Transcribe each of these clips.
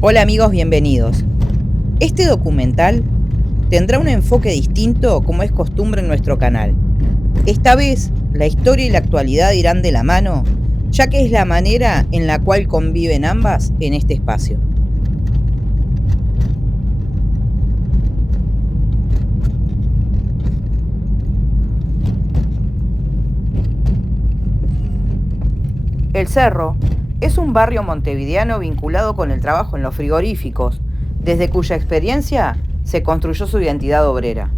Hola amigos, bienvenidos. Este documental tendrá un enfoque distinto como es costumbre en nuestro canal. Esta vez, la historia y la actualidad irán de la mano, ya que es la manera en la cual conviven ambas en este espacio. El Cerro es un barrio montevideano vinculado con el trabajo en los frigoríficos, desde cuya experiencia se construyó su identidad obrera.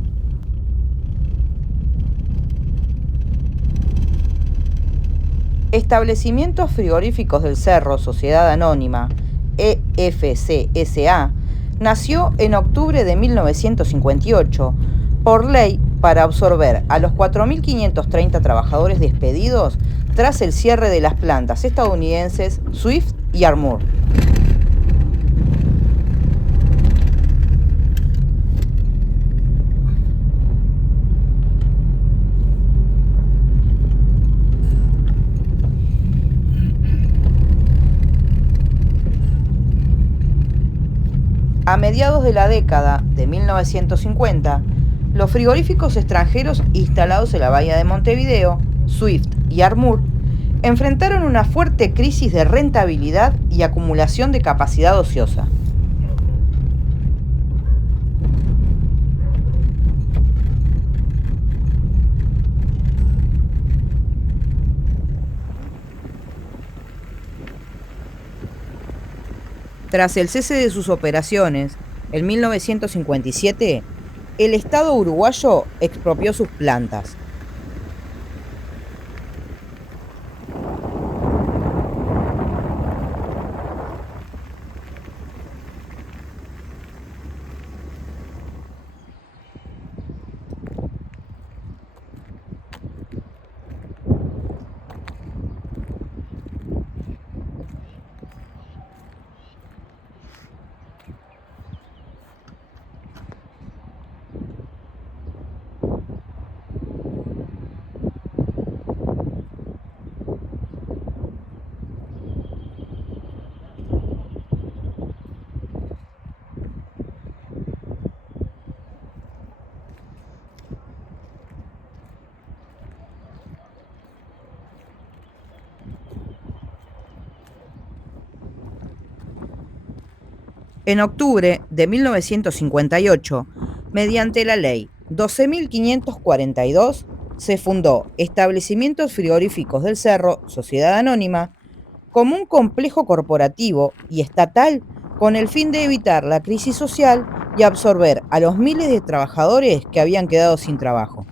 Establecimientos Frigoríficos del Cerro, Sociedad Anónima, EFCSA, nació en octubre de 1958 por ley para absorber a los 4.530 trabajadores despedidos tras el cierre de las plantas estadounidenses Swift y Armour. A mediados de la década de 1950, los frigoríficos extranjeros instalados en la bahía de Montevideo, Swift y Armour, enfrentaron una fuerte crisis de rentabilidad y acumulación de capacidad ociosa. Tras el cese de sus operaciones en 1957, el Estado uruguayo expropió sus plantas. En octubre de 1958, mediante la ley 12.542, se fundó Establecimientos Frigoríficos del Cerro, Sociedad Anónima, como un complejo corporativo y estatal con el fin de evitar la crisis social y absorber a los miles de trabajadores que habían quedado sin trabajo.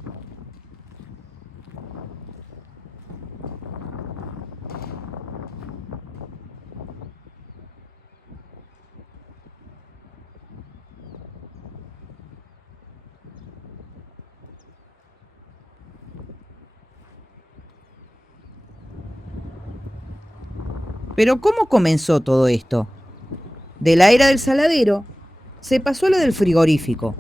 Pero ¿cómo comenzó todo esto? De la era del saladero se pasó a la del frigorífico.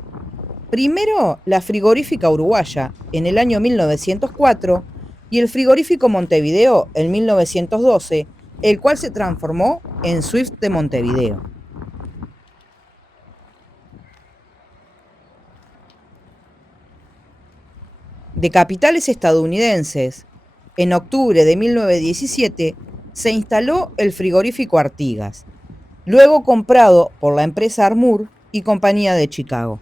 Primero la frigorífica uruguaya en el año 1904 y el frigorífico Montevideo en 1912, el cual se transformó en Swift de Montevideo. De capitales estadounidenses, en octubre de 1917 se instaló el frigorífico Artigas, luego comprado por la empresa Armour y Compañía de Chicago.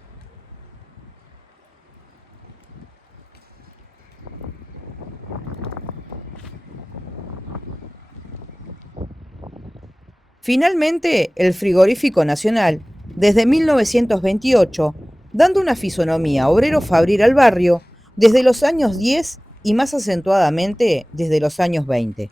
Finalmente, el frigorífico nacional, desde 1928, dando una fisonomía obrero-fabril al barrio desde los años 10 y más acentuadamente desde los años 20.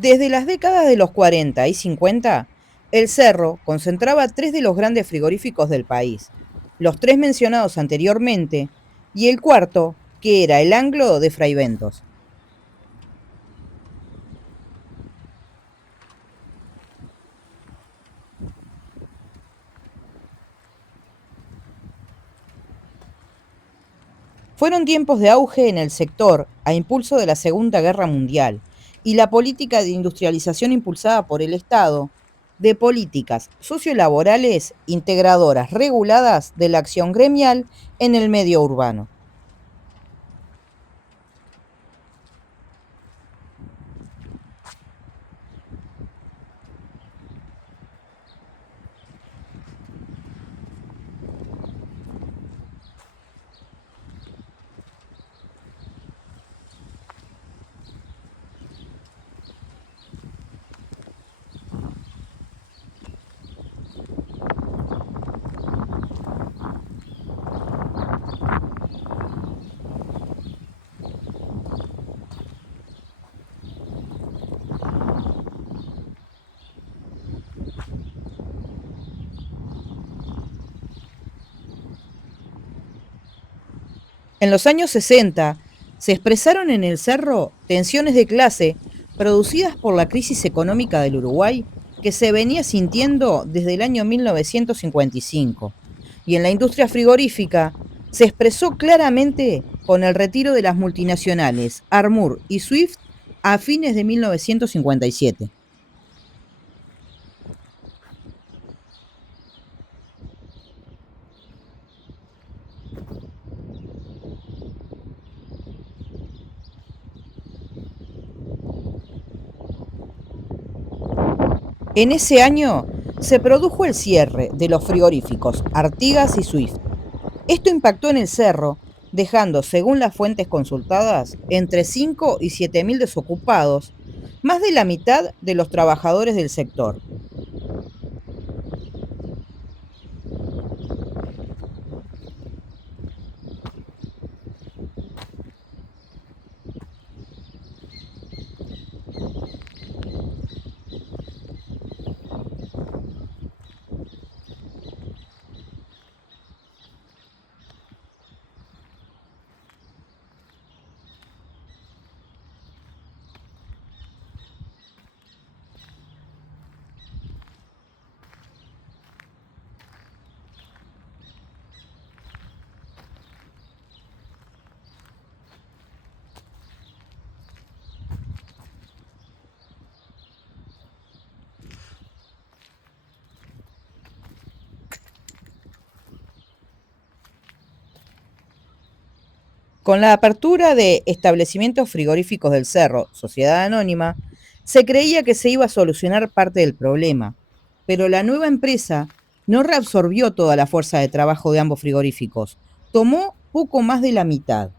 Desde las décadas de los 40 y 50, el Cerro concentraba tres de los grandes frigoríficos del país, los tres mencionados anteriormente y el cuarto, que era el Anglo de Fraiventos. Fueron tiempos de auge en el sector a impulso de la Segunda Guerra Mundial y la política de industrialización impulsada por el Estado, de políticas sociolaborales integradoras reguladas de la acción gremial en el medio urbano. En los años 60 se expresaron en el Cerro tensiones de clase producidas por la crisis económica del Uruguay que se venía sintiendo desde el año 1955. Y en la industria frigorífica se expresó claramente con el retiro de las multinacionales Armour y Swift a fines de 1957. En ese año se produjo el cierre de los frigoríficos Artigas y Swift. Esto impactó en el cerro, dejando, según las fuentes consultadas, entre 5 y 7 mil desocupados, más de la mitad de los trabajadores del sector. Con la apertura de establecimientos frigoríficos del Cerro, Sociedad Anónima, se creía que se iba a solucionar parte del problema, pero la nueva empresa no reabsorbió toda la fuerza de trabajo de ambos frigoríficos, tomó poco más de la mitad.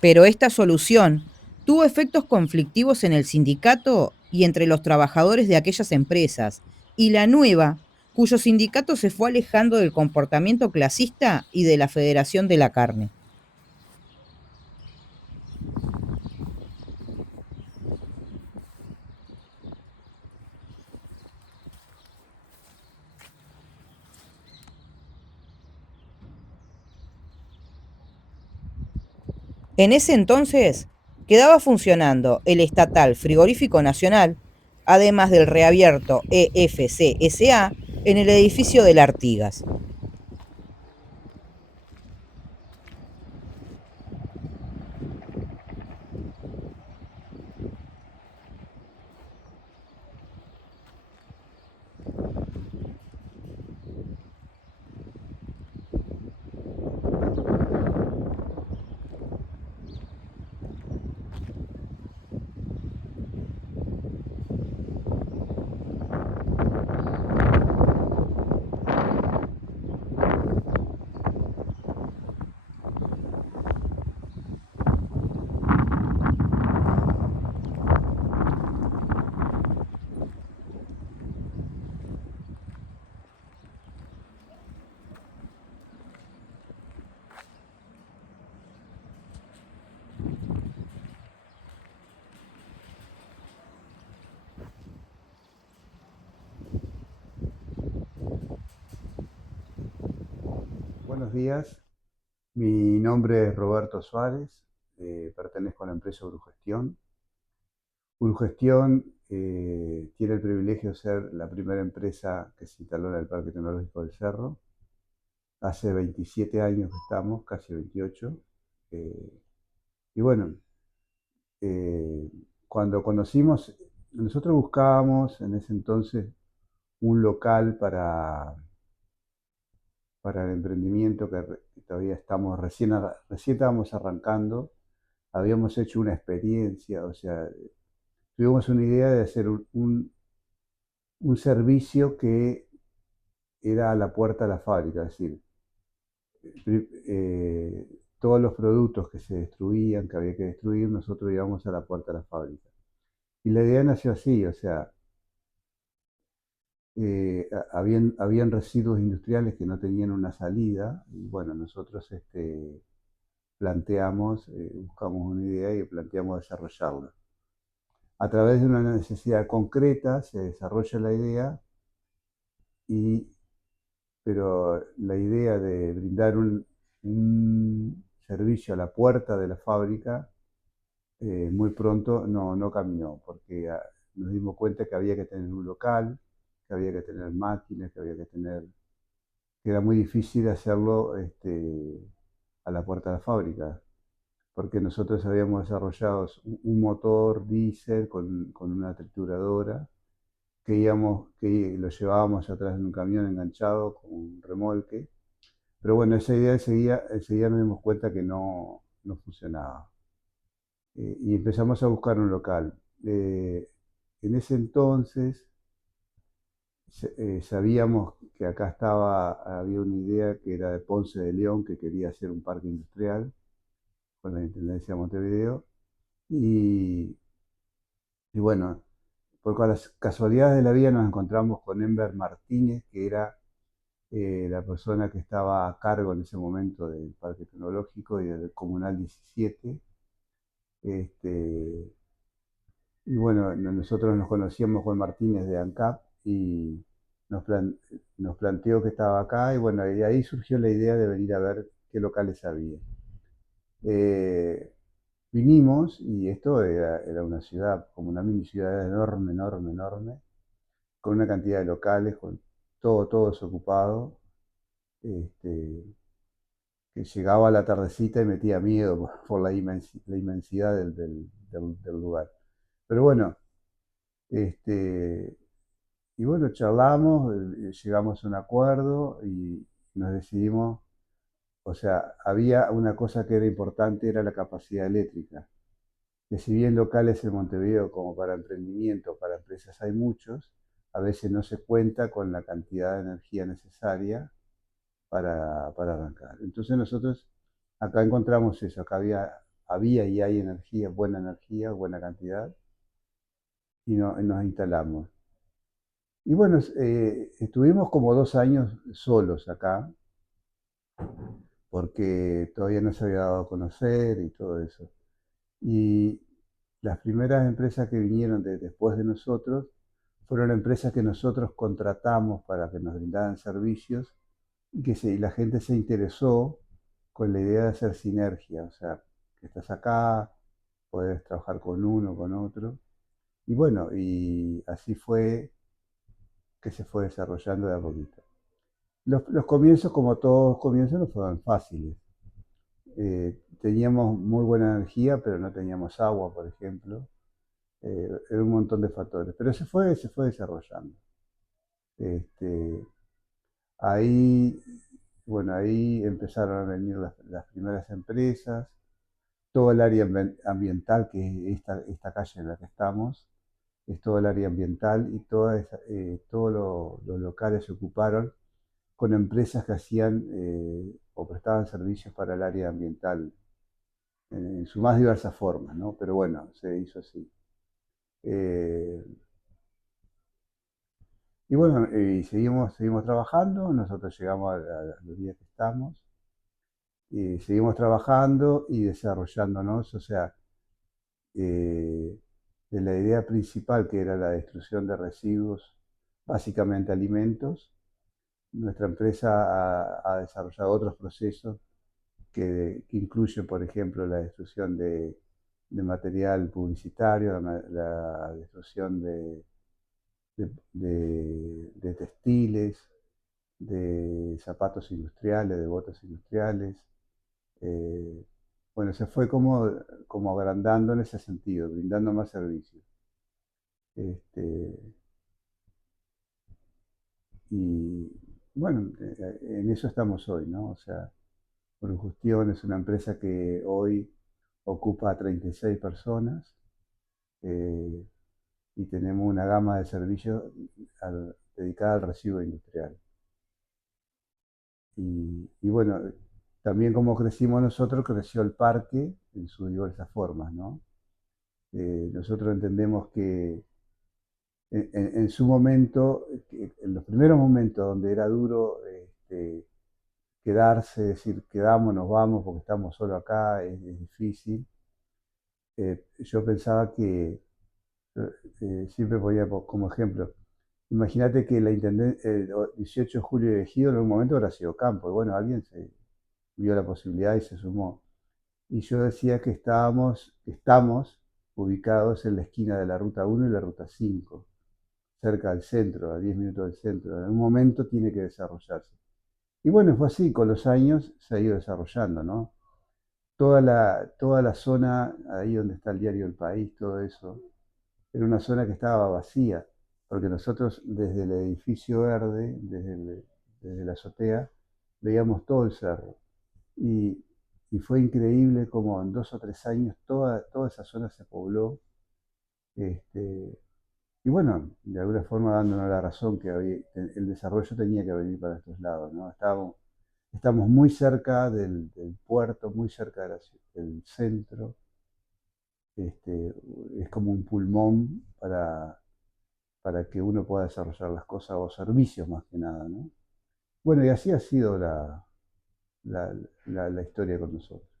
Pero esta solución tuvo efectos conflictivos en el sindicato y entre los trabajadores de aquellas empresas, y la nueva, cuyo sindicato se fue alejando del comportamiento clasista y de la Federación de la Carne. En ese entonces quedaba funcionando el estatal Frigorífico Nacional, además del reabierto EFCSA en el edificio del Artigas. Buenos días, mi nombre es Roberto Suárez, pertenezco a la empresa Urugestión. Urugestión tiene el privilegio de ser la primera empresa que se instaló en el Parque Tecnológico del Cerro. Hace 27 años que estamos, casi 28. eh, y bueno, eh, cuando conocimos, nosotros buscábamos en ese entonces un local para el emprendimiento que todavía estamos recién estábamos arrancando. Habíamos hecho una experiencia, o sea, tuvimos una idea de hacer un servicio que era a la puerta de la fábrica, es decir, todos los productos que se destruían, que había que destruir, nosotros íbamos a la puerta de la fábrica. Y la idea nació así, o sea, habían residuos industriales que no tenían una salida, y bueno, nosotros buscamos una idea y planteamos desarrollarla. A través de una necesidad concreta se desarrolla la idea, y, pero la idea de brindar un servicio a la puerta de la fábrica muy pronto no caminó, porque nos dimos cuenta que había que tener un local, que había que tener máquinas, que era muy difícil hacerlo a la puerta de la fábrica, porque nosotros habíamos desarrollado un motor diésel con una trituradora que lo llevábamos atrás de un camión enganchado con un remolque. Pero bueno, esa idea enseguida nos dimos cuenta que no funcionaba. Y empezamos a buscar un local. En ese entonces sabíamos que había una idea que era de Ponce de León, que quería hacer un parque industrial con la Intendencia de Montevideo. Y, y bueno, por las casualidades de la vida nos encontramos con Enver Martínez, que era la persona que estaba a cargo en ese momento del Parque Tecnológico y del Comunal 17. Este, y bueno, nosotros nos conocíamos con Martínez de ANCAP y nos, plan- nos planteó que estaba acá, y bueno, y ahí surgió la idea de venir a ver qué locales había. Eh, Vinimos y esto era una ciudad, como una mini ciudad enorme, enorme, enorme, con una cantidad de locales, con todo desocupado. Este, que llegaba a la tardecita y metía miedo por la inmensidad del lugar. Pero bueno, este, y bueno, charlamos, llegamos a un acuerdo y nos decidimos, o sea, había una cosa que era importante, era la capacidad eléctrica, que si bien locales en Montevideo como para emprendimiento, para empresas hay muchos, a veces no se cuenta con la cantidad de energía necesaria para arrancar. Entonces nosotros acá encontramos eso, acá había y hay energía, buena cantidad, y nos instalamos. Y bueno, estuvimos como 2 años solos acá, porque todavía no se había dado a conocer y todo eso. Y las primeras empresas que vinieron después de nosotros fueron empresas que nosotros contratamos para que nos brindaran servicios, y la gente se interesó con la idea de hacer sinergia, o sea, que estás acá, podés trabajar con uno, con otro. Y bueno, y así fue que se fue desarrollando de a poquito. Los comienzos, como todos comienzos, no fueron fáciles. Teníamos muy buena energía, pero no teníamos agua, por ejemplo. Era un montón de factores, pero se fue desarrollando. Este, ahí, bueno, ahí empezaron a venir las primeras empresas, todo el área ambiental, que es esta calle en la que estamos, es todo el área ambiental, y todos los locales se ocuparon con empresas que hacían o prestaban servicios para el área ambiental en sus más diversas formas, ¿no? Pero bueno, se hizo así. Eh, y bueno, y seguimos trabajando, nosotros llegamos a los días que estamos, y seguimos trabajando y desarrollándonos, o sea, eh, de la idea principal, que era la destrucción de residuos, básicamente alimentos, nuestra empresa ha desarrollado otros procesos que incluyen, por ejemplo, la destrucción de material publicitario, la destrucción de textiles, de zapatos industriales, de botas industriales. Eh, bueno, se fue como agrandando en ese sentido, brindando más servicios. Este, y bueno, en eso estamos hoy, ¿no? O sea, Produjustión es una empresa que hoy ocupa a 36 personas, eh, y tenemos una gama de servicios dedicada al residuo industrial. Y bueno, también como crecimos nosotros, creció el parque en sus diversas formas, ¿no? Nosotros entendemos que en su momento, en los primeros momentos donde era duro quedarse, decir, quedamos, nos vamos porque estamos solo acá, es difícil. Yo pensaba que, siempre ponía como ejemplo, imagínate que la el 18 de julio de Ejido en algún momento habrá sido campo, y bueno, alguien se vio la posibilidad y se sumó. Y yo decía que estamos ubicados en la esquina de la Ruta 1 y la Ruta 5, cerca del centro, a 10 minutos del centro. En algún momento tiene que desarrollarse. Y bueno, fue así, con los años se ha ido desarrollando, ¿no? Toda la zona, ahí donde está el diario El País, todo eso, era una zona que estaba vacía, porque nosotros desde el edificio verde, desde la azotea, veíamos todo el cerro. Y, y fue increíble como en 2 o 3 años toda esa zona se pobló. Este, y bueno, de alguna forma dándonos la razón que el desarrollo tenía que venir para estos lados, ¿no? Estamos muy cerca del puerto, muy cerca del centro. Este, es como un pulmón para que uno pueda desarrollar las cosas o servicios más que nada, ¿no? Bueno, y así ha sido la, la historia con nosotros.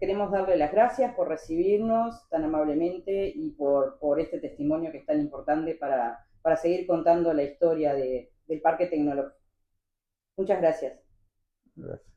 Queremos darle las gracias por recibirnos tan amablemente y por este testimonio que es tan importante para seguir contando la historia del Parque Tecnológico. Muchas gracias. Gracias.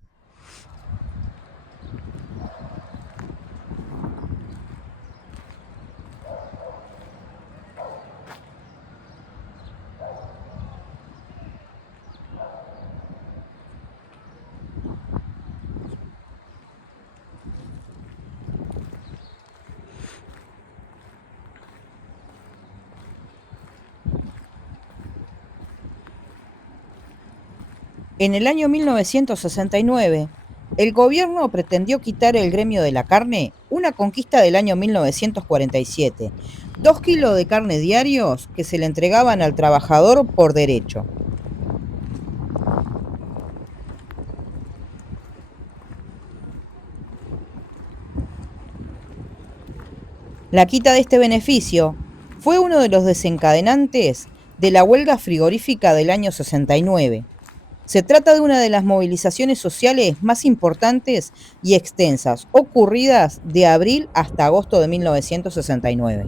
En el año 1969, el gobierno pretendió quitar el gremio de la carne, una conquista del año 1947, 2 kilos de carne diarios que se le entregaban al trabajador por derecho. La quita de este beneficio fue uno de los desencadenantes de la huelga frigorífica del año 69. Se trata de una de las movilizaciones sociales más importantes y extensas ocurridas de abril hasta agosto de 1969.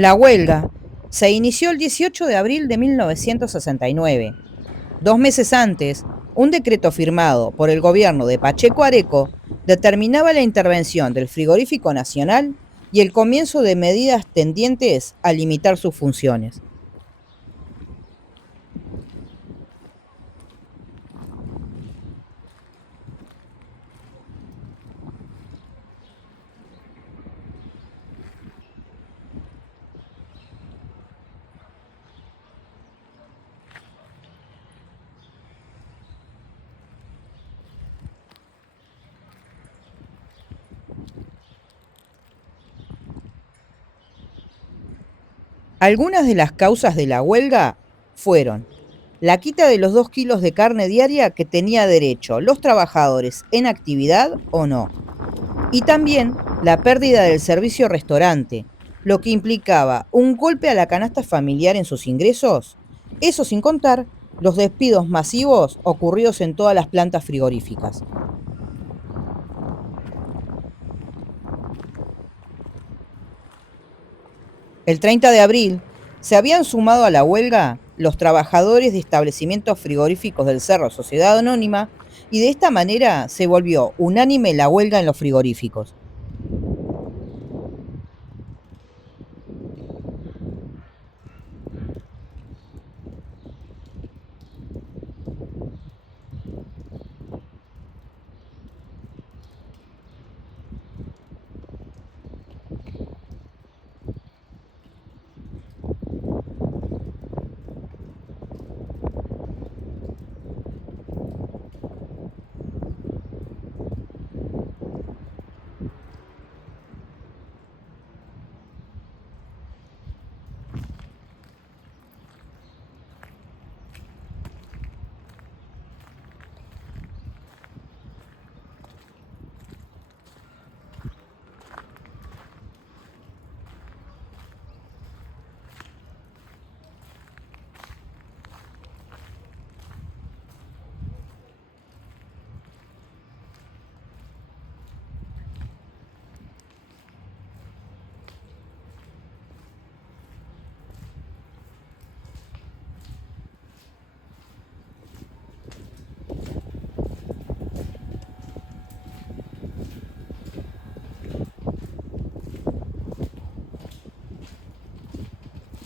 La huelga se inició el 18 de abril de 1969. 2 meses antes, un decreto firmado por el gobierno de Pacheco Areco determinaba la intervención del Frigorífico Nacional y el comienzo de medidas tendientes a limitar sus funciones. Algunas de las causas de la huelga fueron la quita de los 2 kilos de carne diaria que tenía derecho los trabajadores en actividad o no, y también la pérdida del servicio restaurante, lo que implicaba un golpe a la canasta familiar en sus ingresos, eso sin contar los despidos masivos ocurridos en todas las plantas frigoríficas. El 30 de abril se habían sumado a la huelga los trabajadores de establecimientos frigoríficos del Cerro Sociedad Anónima y de esta manera se volvió unánime la huelga en los frigoríficos.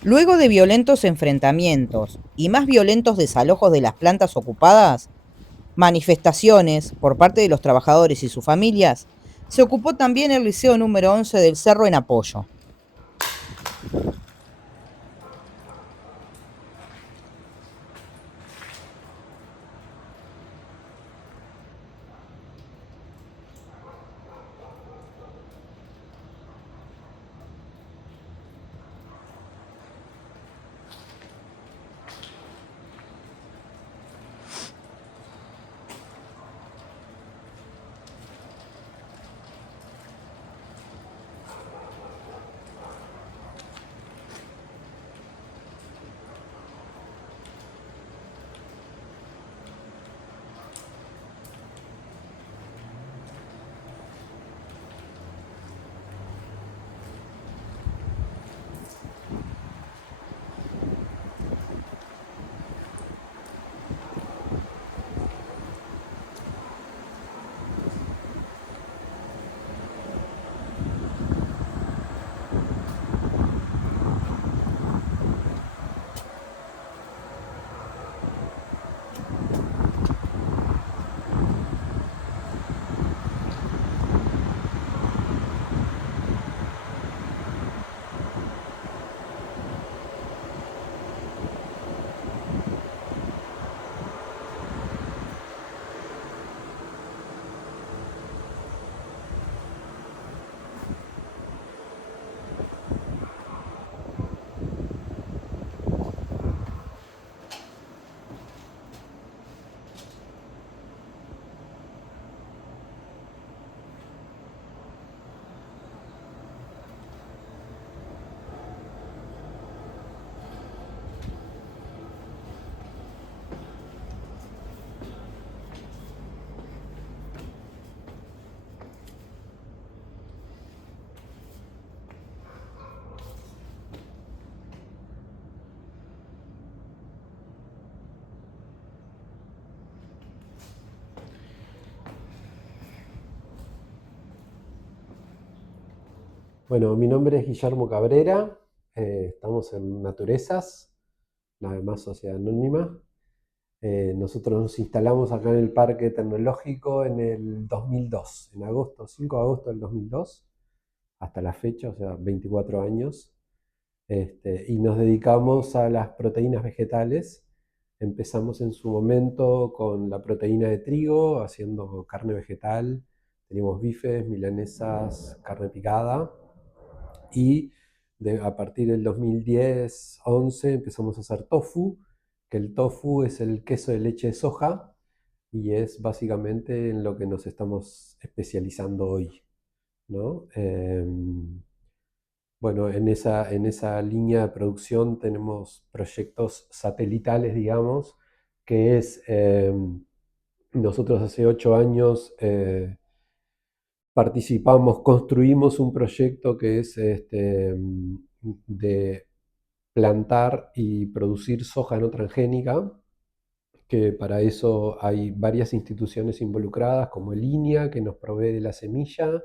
Luego de violentos enfrentamientos y más violentos desalojos de las plantas ocupadas, manifestaciones por parte de los trabajadores y sus familias, se ocupó también el Liceo número 11 del Cerro en apoyo. Bueno, mi nombre es Guillermo Cabrera, estamos en Naturezas, nada más sociedad anónima. Nosotros nos instalamos acá en el Parque Tecnológico en el 2002, en agosto, 5 de agosto del 2002, hasta la fecha, o sea, 24 años. Y nos dedicamos a las proteínas vegetales. Empezamos en su momento con la proteína de trigo, haciendo carne vegetal. Teníamos bifes, milanesas, carne picada. Y a partir del 2010-11 empezamos a hacer tofu, que el tofu es el queso de leche de soja y es básicamente en lo que nos estamos especializando hoy, ¿no? Bueno, en esa línea de producción tenemos proyectos satelitales, digamos, que es, nosotros hace 8 años participamos, construimos un proyecto que es de plantar y producir soja no transgénica, que para eso hay varias instituciones involucradas, como el INIA, que nos provee de la semilla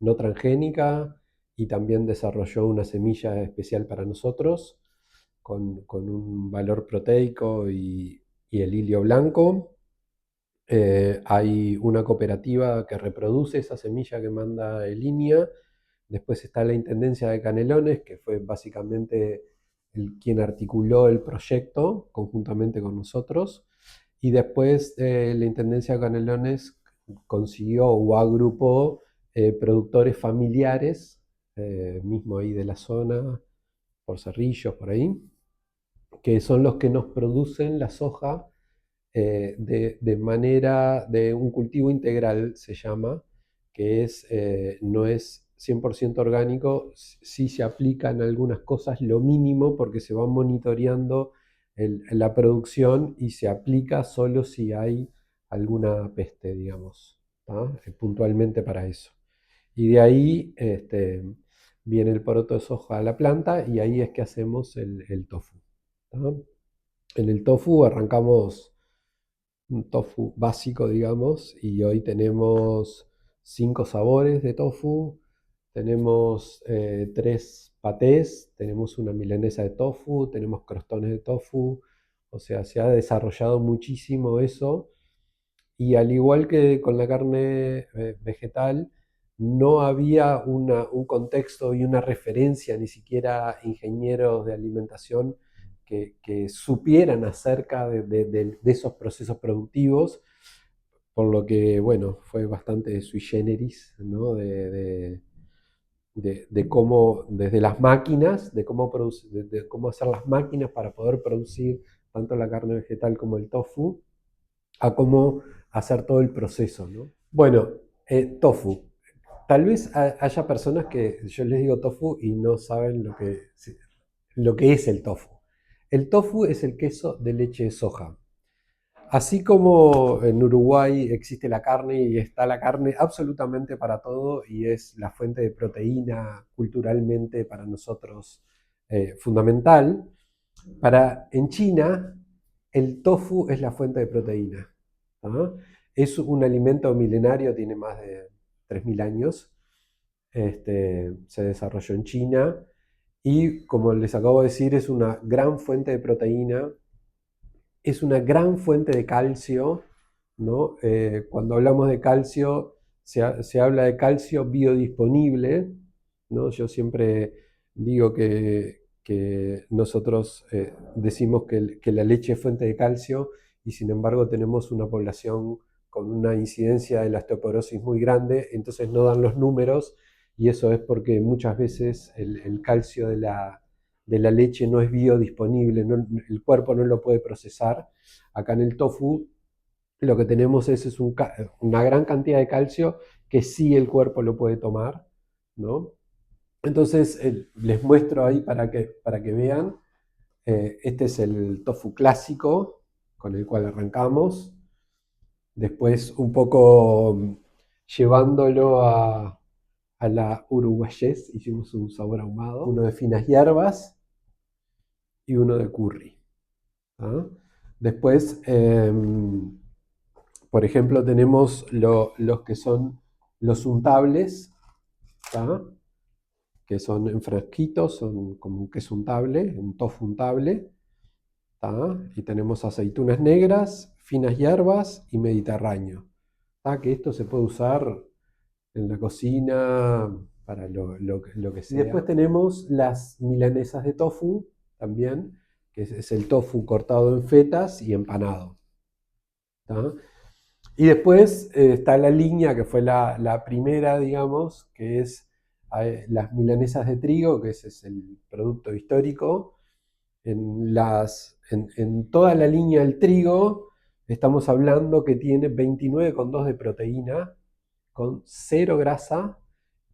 no transgénica y también desarrolló una semilla especial para nosotros, con un valor proteico y el hilio blanco. Hay una cooperativa que reproduce esa semilla que manda el INIA. Después está la Intendencia de Canelones, que fue básicamente quien articuló el proyecto conjuntamente con nosotros. Y después la Intendencia de Canelones consiguió o agrupó productores familiares, mismo ahí de la zona, por Cerrillos, por ahí, que son los que nos producen la soja de manera de un cultivo integral, se llama, que no es 100% orgánico, sí se aplican algunas cosas, lo mínimo, porque se va monitoreando la producción y se aplica solo si hay alguna peste, digamos, ¿tá? Puntualmente para eso. Y de ahí viene el poroto de soja a la planta y ahí es que hacemos el tofu, ¿tá? En el tofu arrancamos un tofu básico, digamos, y hoy tenemos 5 sabores de tofu, tenemos 3 patés, tenemos una milanesa de tofu, tenemos crostones de tofu, o sea, se ha desarrollado muchísimo eso, y al igual que con la carne vegetal, no había un contexto y una referencia, ni siquiera ingenieros de alimentación que supieran acerca de esos procesos productivos, por lo que, bueno, fue bastante sui generis, ¿no? De cómo, desde las máquinas, de cómo hacer las máquinas para poder producir tanto la carne vegetal como el tofu, a cómo hacer todo el proceso, ¿no? Bueno, tofu. Tal vez haya personas que yo les digo tofu y no saben lo que es el tofu. El tofu es el queso de leche de soja. Así como en Uruguay existe la carne y está la carne absolutamente para todo y es la fuente de proteína culturalmente para nosotros fundamental, en China el tofu es la fuente de proteína. ¿Ah? Es un alimento milenario, tiene más de 3.000 años. Se desarrolló en China y, como les acabo de decir, es una gran fuente de proteína, es una gran fuente de calcio, ¿no? Cuando hablamos de calcio, se habla de calcio biodisponible, ¿no? Yo siempre digo que nosotros decimos que la leche es fuente de calcio y sin embargo tenemos una población con una incidencia de la osteoporosis muy grande, entonces no dan los números y eso es porque muchas veces el calcio de la leche no es biodisponible, el cuerpo no lo puede procesar. Acá en el tofu lo que tenemos es una gran cantidad de calcio que sí el cuerpo lo puede tomar, ¿no? Entonces les muestro ahí para que vean. Este es el tofu clásico con el cual arrancamos. Después un poco llevándolo a la uruguayés, hicimos un sabor ahumado, uno de finas hierbas y uno de curry. ¿Ah? Después, por ejemplo, tenemos los que son los untables, ¿tá? que son en frasquitos, son como un queso untable, un tofu untable. ¿Tá? Y tenemos aceitunas negras, finas hierbas y mediterráneo. ¿Tá? Que esto se puede usar en la cocina para lo que sea. Y después tenemos las milanesas de tofu también, que es el tofu cortado en fetas y empanado. ¿Tá? Y después está la línea que fue la primera, digamos, que es las milanesas de trigo, que ese es el producto histórico. En toda la línea del trigo estamos hablando que tiene 29,2 de proteína, con 0 grasa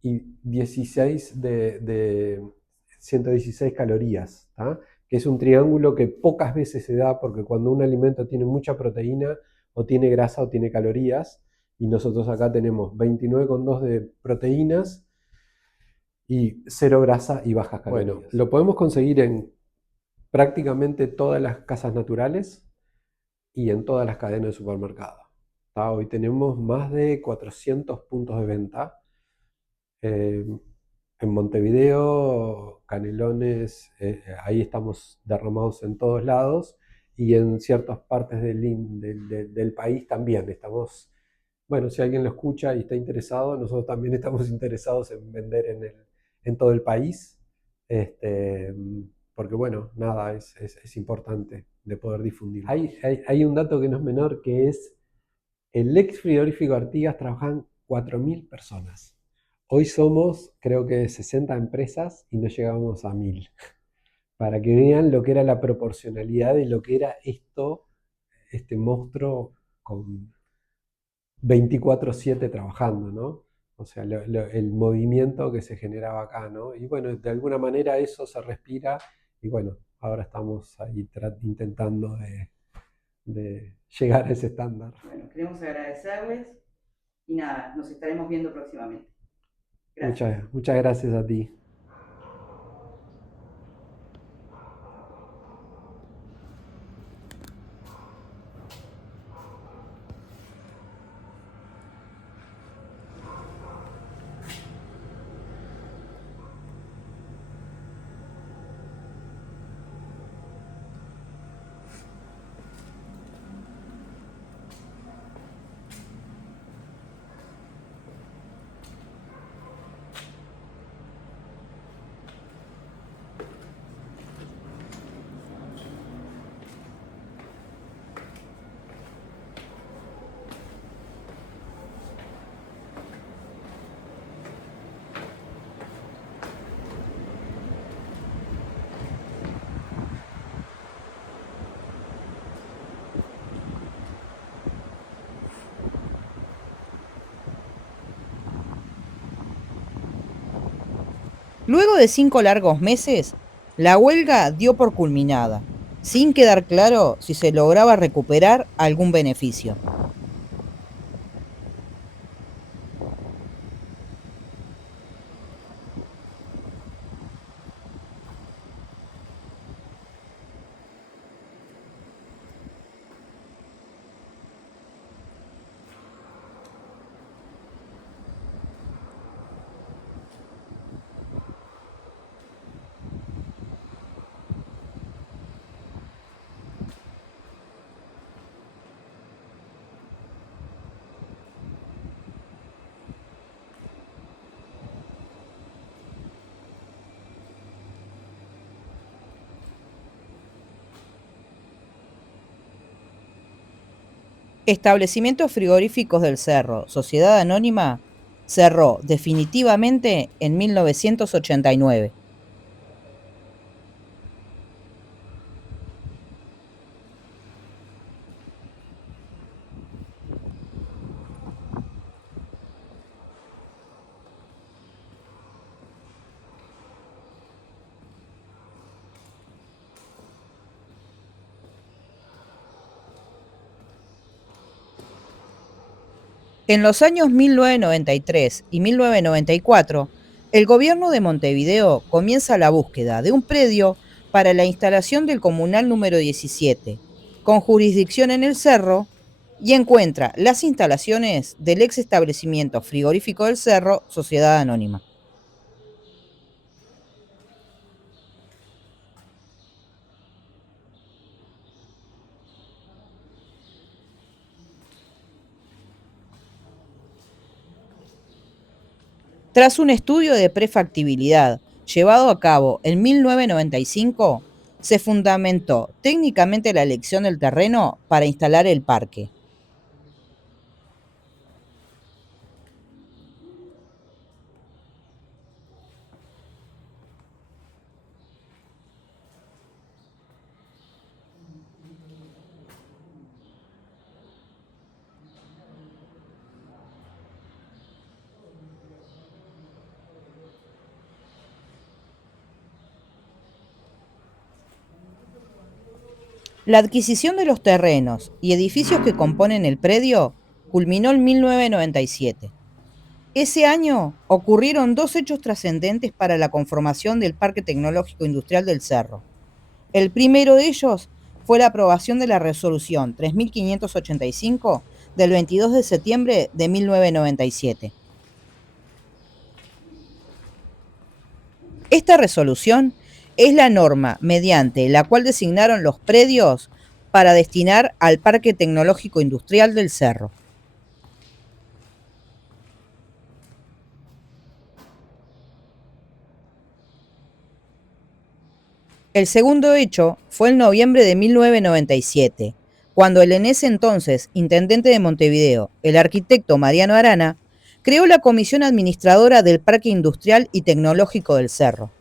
y 116 calorías, ¿tá? Que es un triángulo que pocas veces se da porque cuando un alimento tiene mucha proteína o tiene grasa o tiene calorías, y nosotros acá tenemos 29,2 de proteínas y 0 grasa y bajas calorías. Bueno, lo podemos conseguir en prácticamente todas las casas naturales y en todas las cadenas de supermercados. Hoy tenemos más de 400 puntos de venta. En Montevideo, Canelones, ahí estamos derramados en todos lados, y en ciertas partes del país también. Estamos, bueno, si alguien lo escucha y está interesado, nosotros también estamos interesados en vender en todo el país. Porque bueno, nada, es importante de poder difundirlo. Hay un dato que no es menor, que es el ex frigorífico Artigas trabajan 4.000 personas. Hoy somos, creo que 60 empresas y no llegamos a 1.000. Para que vean lo que era la proporcionalidad de lo que era este monstruo con 24/7 trabajando, ¿no? O sea, el movimiento que se generaba acá, ¿no? Y bueno, de alguna manera eso se respira, y bueno, ahora estamos ahí intentando de llegar a ese estándar. Bueno, queremos agradecerles y nada, nos estaremos viendo próximamente. Gracias. Muchas gracias a ti. Luego de 5 largos meses, la huelga dio por culminada, sin quedar claro si se lograba recuperar algún beneficio. Establecimientos Frigoríficos del Cerro, Sociedad Anónima, cerró definitivamente en 1989. En los años 1993 y 1994, el gobierno de Montevideo comienza la búsqueda de un predio para la instalación del comunal número 17, con jurisdicción en el Cerro, y encuentra las instalaciones del ex establecimiento frigorífico del Cerro, Sociedad Anónima. Tras un estudio de prefactibilidad llevado a cabo en 1995, se fundamentó técnicamente la elección del terreno para instalar el parque. La adquisición de los terrenos y edificios que componen el predio culminó en 1997. Ese año ocurrieron dos hechos trascendentes para la conformación del Parque Tecnológico Industrial del Cerro. El primero de ellos fue la aprobación de la Resolución 3585 del 22 de septiembre de 1997. Esta resolución es la norma mediante la cual designaron los predios para destinar al Parque Tecnológico Industrial del Cerro. El segundo hecho fue en noviembre de 1997, cuando el en ese entonces intendente de Montevideo, el arquitecto Mariano Arana, creó la Comisión Administradora del Parque Industrial y Tecnológico del Cerro.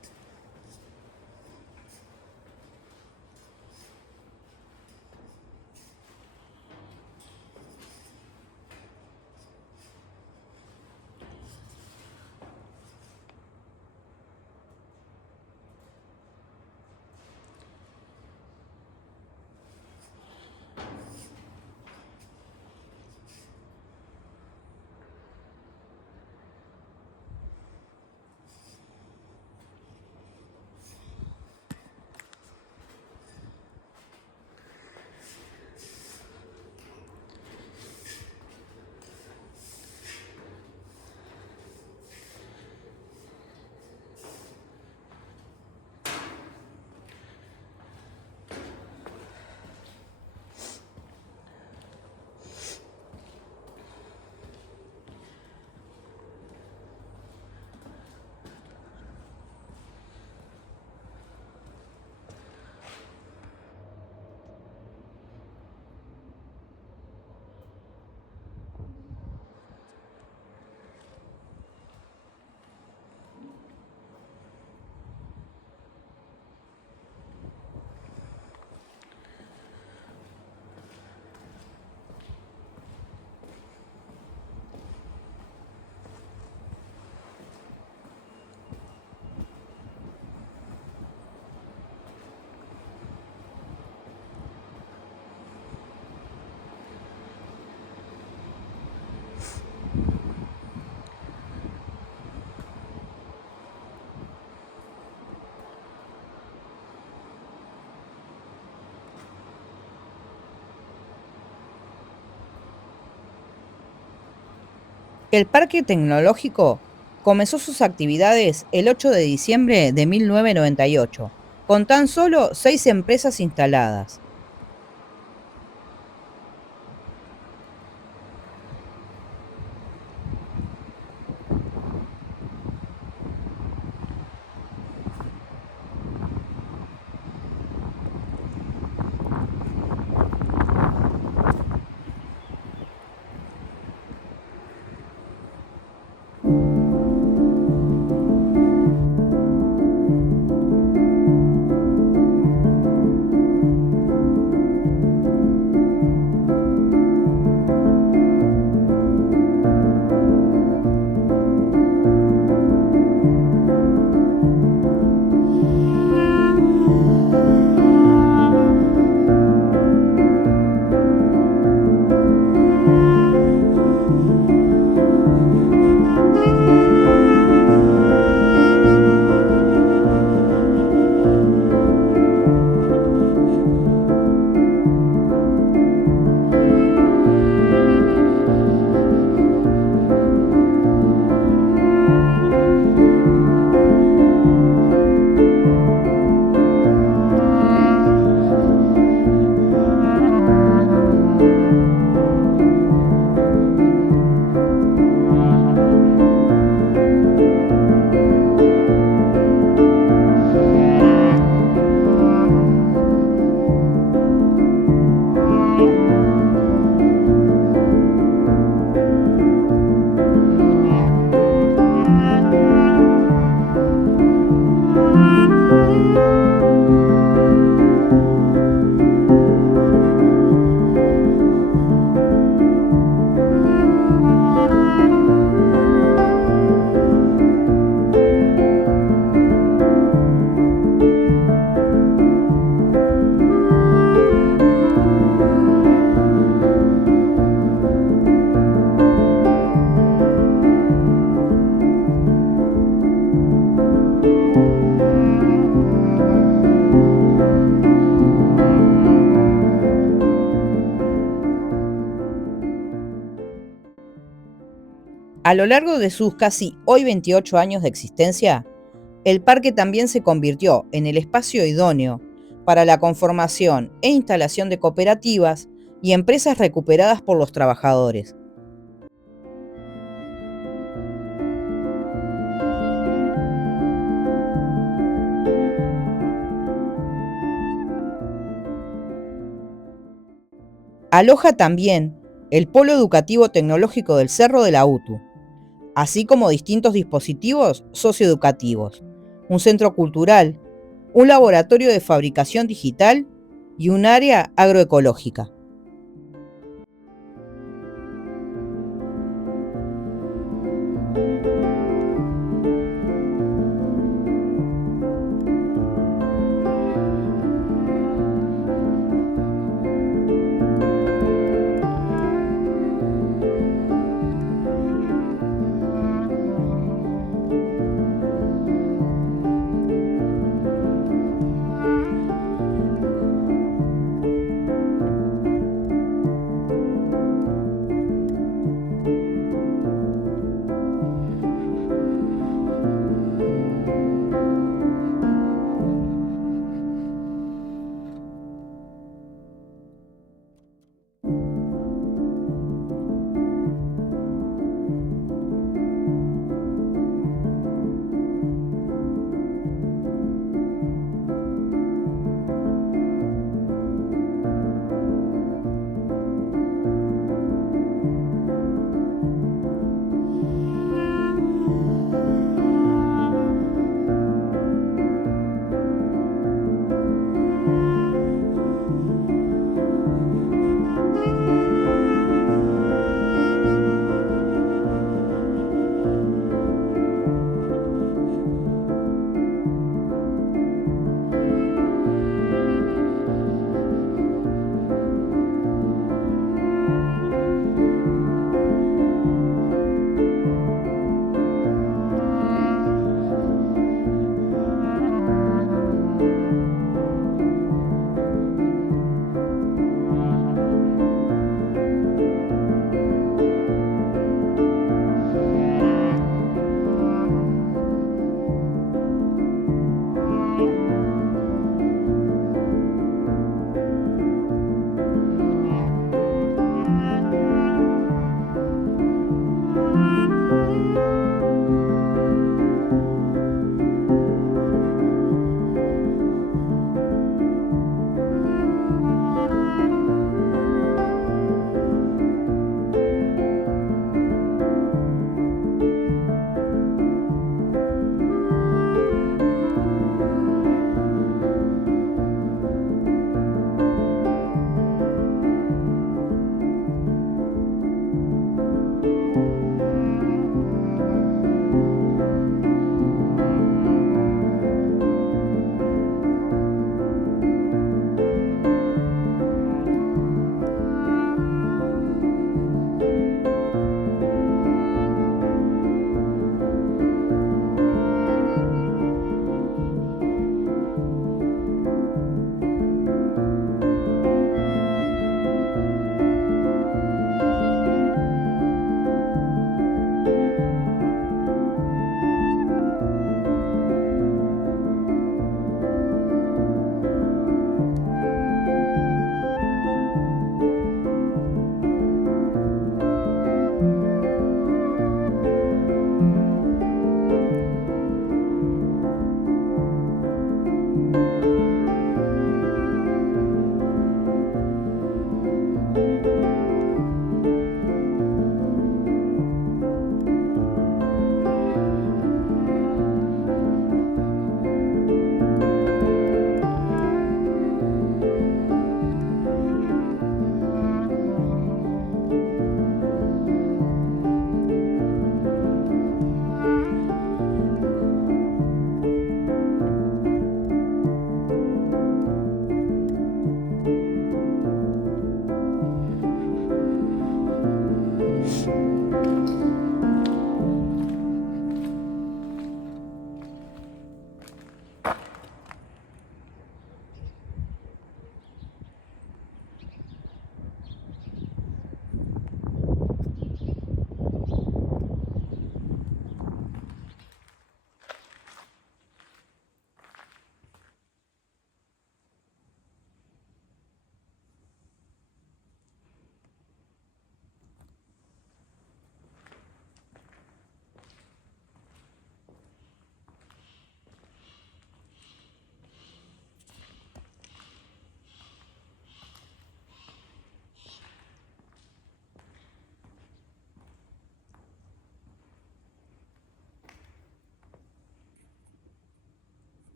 El Parque Tecnológico comenzó sus actividades el 8 de diciembre de 1998, con tan solo 6 empresas instaladas. A lo largo de sus casi hoy 28 años de existencia, el parque también se convirtió en el espacio idóneo para la conformación e instalación de cooperativas y empresas recuperadas por los trabajadores. Aloja también el Polo Educativo Tecnológico del Cerro de la UTU, así como distintos dispositivos socioeducativos, un centro cultural, un laboratorio de fabricación digital y un área agroecológica.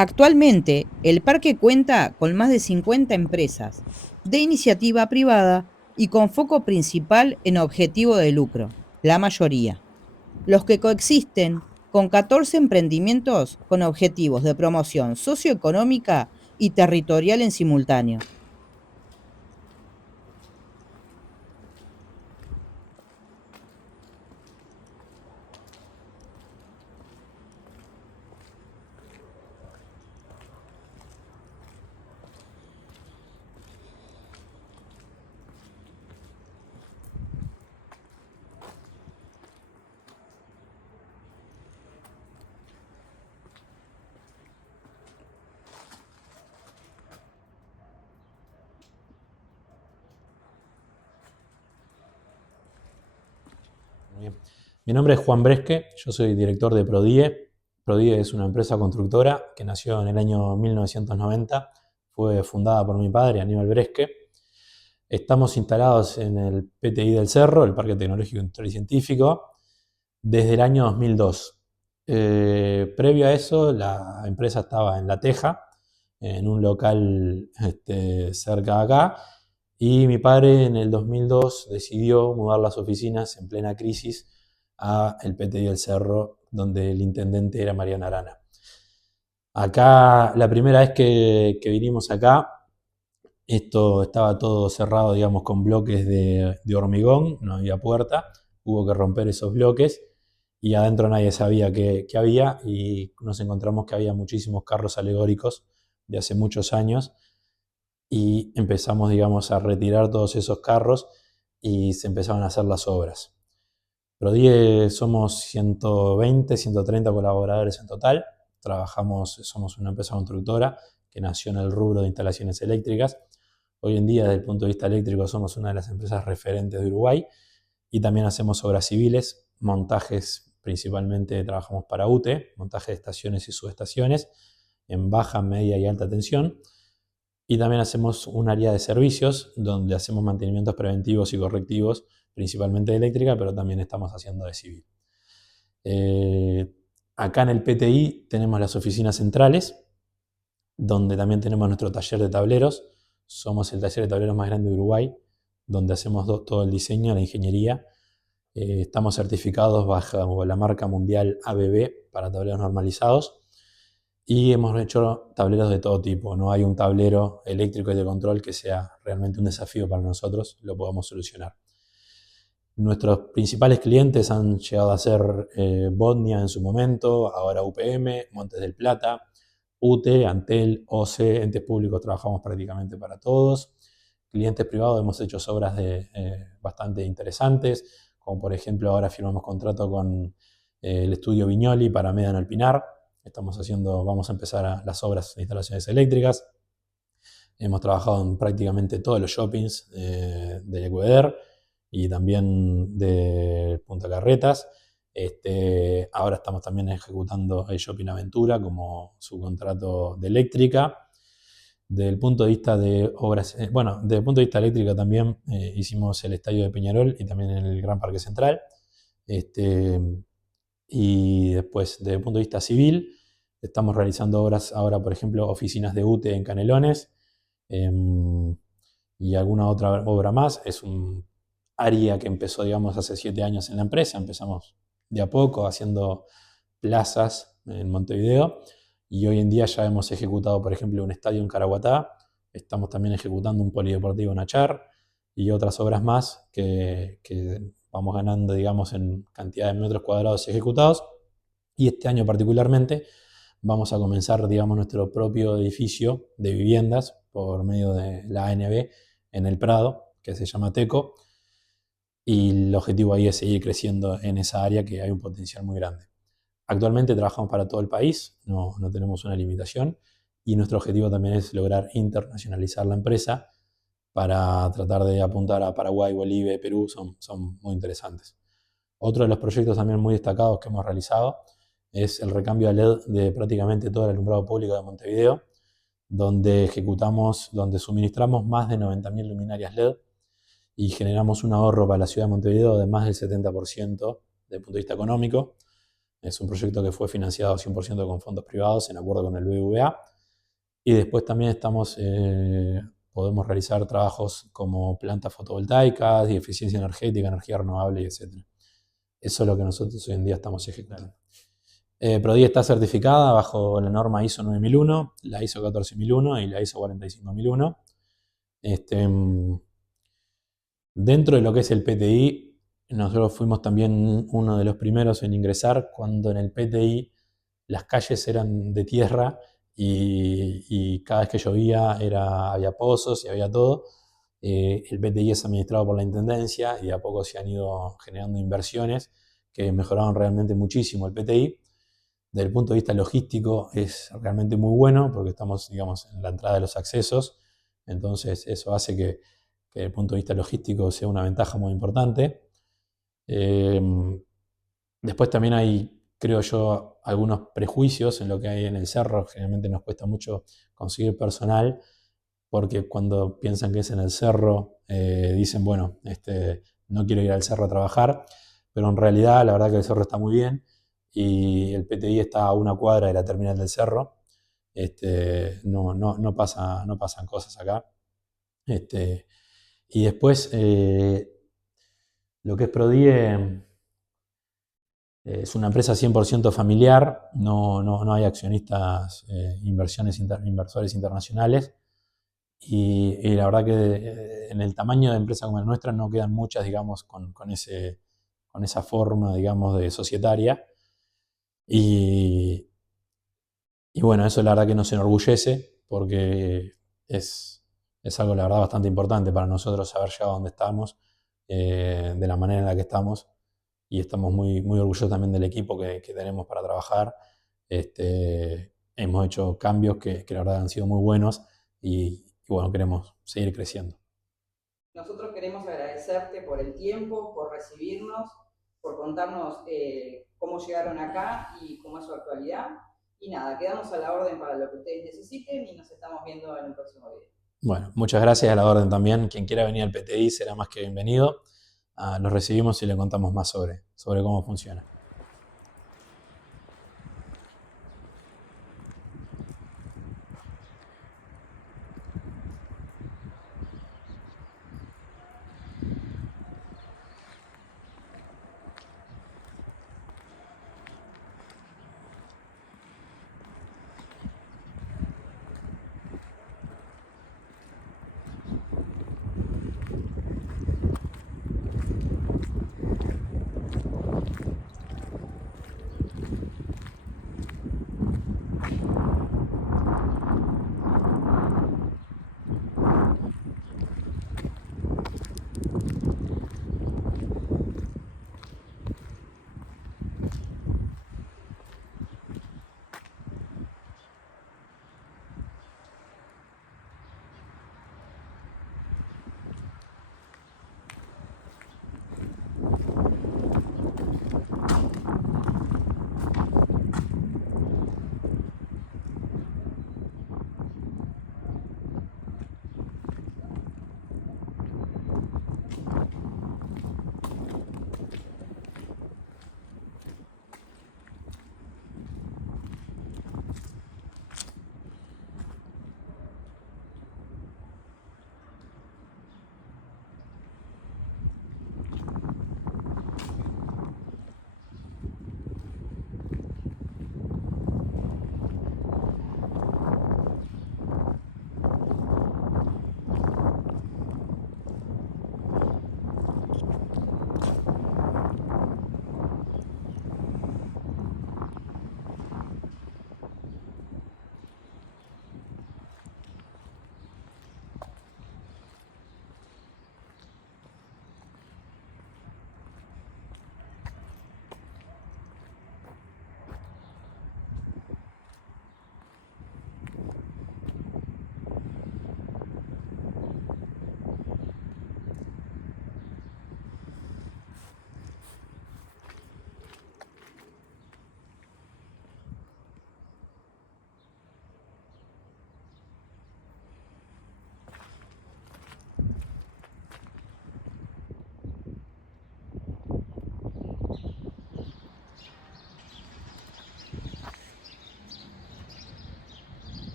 Actualmente, el parque cuenta con más de 50 empresas de iniciativa privada y con foco principal en objetivo de lucro, la mayoría, los que coexisten con 14 emprendimientos con objetivos de promoción socioeconómica y territorial en simultáneo. Bien. Mi nombre es Juan Bresque, yo soy director de Prodie. Prodie es una empresa constructora que nació en el año 1990, fue fundada por mi padre, Aníbal Bresque. Estamos instalados en el PTI del Cerro, el Parque Tecnológico Industrial y Científico, desde el año 2002. Previo a eso, la empresa estaba en La Teja, en un local cerca de acá, y mi padre en el 2002 decidió mudar las oficinas en plena crisis a el PTI del Cerro, donde el intendente era Mariano Arana. Acá, la primera vez que vinimos acá, esto estaba todo cerrado, digamos, con bloques de hormigón, no había puerta, hubo que romper esos bloques y adentro nadie sabía qué había, y nos encontramos que había muchísimos carros alegóricos de hace muchos años y empezamos, digamos, a retirar todos esos carros y se empezaron a hacer las obras. Prodie somos 120, 130 colaboradores en total. Somos una empresa constructora que nació en el rubro de instalaciones eléctricas. Hoy en día, desde el punto de vista eléctrico, somos una de las empresas referentes de Uruguay y también hacemos obras civiles, montajes, principalmente trabajamos para UTE, montaje de estaciones y subestaciones en baja, media y alta tensión. Y también hacemos un área de servicios donde hacemos mantenimientos preventivos y correctivos, principalmente de eléctrica, pero también estamos haciendo de civil. Acá en el PTI tenemos las oficinas centrales, donde también tenemos nuestro taller de tableros. Somos el taller de tableros más grande de Uruguay, donde hacemos todo el diseño, la ingeniería. Estamos certificados bajo la marca mundial ABB para tableros normalizados. Y hemos hecho tableros de todo tipo. No hay un tablero eléctrico y de control que sea realmente un desafío para nosotros, lo podamos solucionar. Nuestros principales clientes han llegado a ser Bodnia en su momento, ahora UPM, Montes del Plata, UTE, Antel, OCE, entes públicos trabajamos prácticamente para todos. Clientes privados hemos hecho obras bastante interesantes, como por ejemplo ahora firmamos contrato con el estudio Viñoli para Médano El Pinar. Vamos a empezar las obras de instalaciones eléctricas. Hemos trabajado en prácticamente todos los shoppings del Ecuador y también de Punta Carretas. Ahora estamos también ejecutando el Shopping Aventura como subcontrato de eléctrica. Desde el punto de vista de obras, desde el punto de vista eléctrico también hicimos el estadio de Peñarol y también el Gran Parque Central. Y después, desde el punto de vista civil, estamos realizando obras ahora, por ejemplo, oficinas de UTE en Canelones y alguna otra obra más. Es un área que empezó, digamos, hace 7 años en la empresa. Empezamos de a poco haciendo plazas en Montevideo y hoy en día ya hemos ejecutado, por ejemplo, un estadio en Caraguatá. Estamos también ejecutando un polideportivo en Achar y otras obras más que vamos ganando, digamos, en cantidad de metros cuadrados ejecutados. Y este año particularmente vamos a comenzar, digamos, nuestro propio edificio de viviendas por medio de la ANB en el Prado, que se llama TECO. Y el objetivo ahí es seguir creciendo en esa área, que hay un potencial muy grande. Actualmente trabajamos para todo el país, no tenemos una limitación. Y nuestro objetivo también es lograr internacionalizar la empresa para tratar de apuntar a Paraguay, Bolivia y Perú, son muy interesantes. Otro de los proyectos también muy destacados que hemos realizado es el recambio a LED de prácticamente todo el alumbrado público de Montevideo, donde suministramos más de 90.000 luminarias LED y generamos un ahorro para la ciudad de Montevideo de más del 70% desde el punto de vista económico. Es un proyecto que fue financiado 100% con fondos privados en acuerdo con el BBVA. Y después también podemos realizar trabajos como plantas fotovoltaicas y eficiencia energética, energía renovable, etc. Eso es lo que nosotros hoy en día estamos ejecutando. PRODIE está certificada bajo la norma ISO 9001, la ISO 14001 y la ISO 45001. Dentro de lo que es el PTI, nosotros fuimos también uno de los primeros en ingresar cuando en el PTI las calles eran de tierra y cada vez que llovía había pozos y había todo. El PTI es administrado por la Intendencia y de a poco se han ido generando inversiones que mejoraron realmente muchísimo el PTI. Desde el punto de vista logístico es realmente muy bueno porque estamos, digamos, en la entrada de los accesos, entonces eso hace que desde el punto de vista logístico sea una ventaja muy importante. Después también hay, creo yo, algunos prejuicios en lo que hay en el cerro. Generalmente nos cuesta mucho conseguir personal porque cuando piensan que es en el cerro dicen, bueno, no quiero ir al cerro a trabajar, pero en realidad la verdad que el cerro está muy bien y el PTI está a una cuadra de la terminal del cerro. No pasan cosas acá. Y después, lo que es PRODIE es una empresa 100% familiar, no hay accionistas, inversores internacionales. Y la verdad que en el tamaño de empresa como la nuestra no quedan muchas, digamos, con esa forma, digamos, de societaria. Y bueno, eso la verdad que nos enorgullece porque es algo, la verdad, bastante importante para nosotros haber llegado a donde estamos, de la manera en la que estamos. Y estamos muy, muy orgullosos también del equipo que tenemos para trabajar. Hemos hecho cambios que la verdad han sido muy buenos y bueno, queremos seguir creciendo. Nosotros queremos agradecerte por el tiempo, por recibirnos, por contarnos cómo llegaron acá y cómo es su actualidad. Y nada, quedamos a la orden para lo que ustedes necesiten y nos estamos viendo en un próximo video. Bueno, muchas gracias, a la orden también. Quien quiera venir al PTI será más que bienvenido. Los recibimos y le contamos más sobre cómo funciona.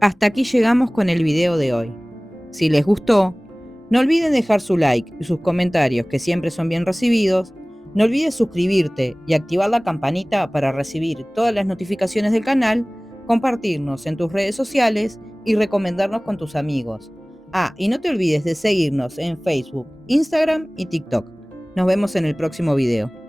Hasta aquí llegamos con el video de hoy. Si les gustó, no olviden dejar su like y sus comentarios, que siempre son bien recibidos. No olvides suscribirte y activar la campanita para recibir todas las notificaciones del canal, compartirnos en tus redes sociales y recomendarnos con tus amigos. Y no te olvides de seguirnos en Facebook, Instagram y TikTok. Nos vemos en el próximo video.